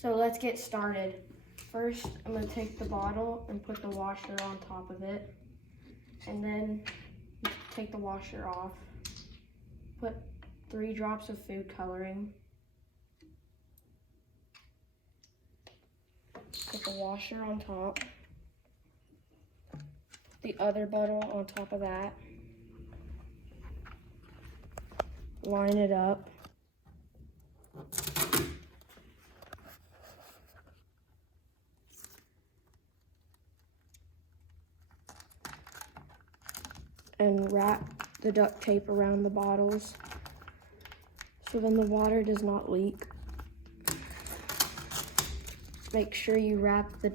So let's get started. First, I'm gonna take the bottle and put the washer on top of it. And then take the washer off. Put 3 drops of food coloring. Put the washer on top. The other bottle on top of that. Line it up. And wrap the duct tape around the bottles so then the water does not leak. Make sure you wrap a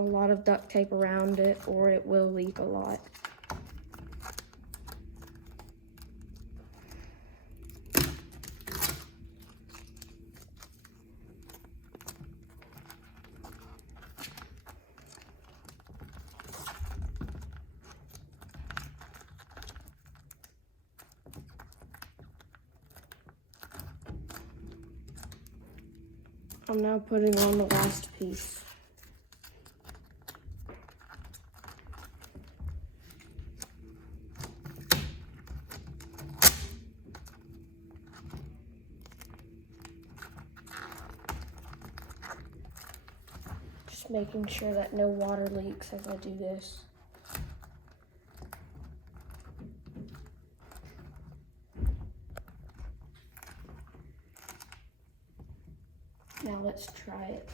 lot of duct tape around it or it will leak a lot. I'm now putting on the last piece. Just making sure that no water leaks as I do this. Now let's try it.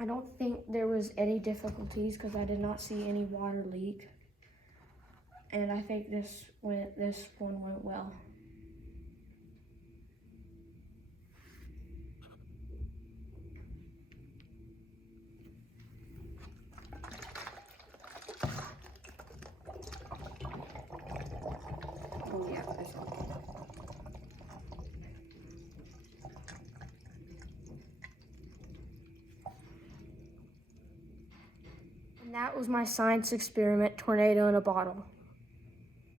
I don't think there was any difficulties because I did not see any water leak. And I think this one went well. Oh yeah, this one. And that was my science experiment, tornado in a bottle.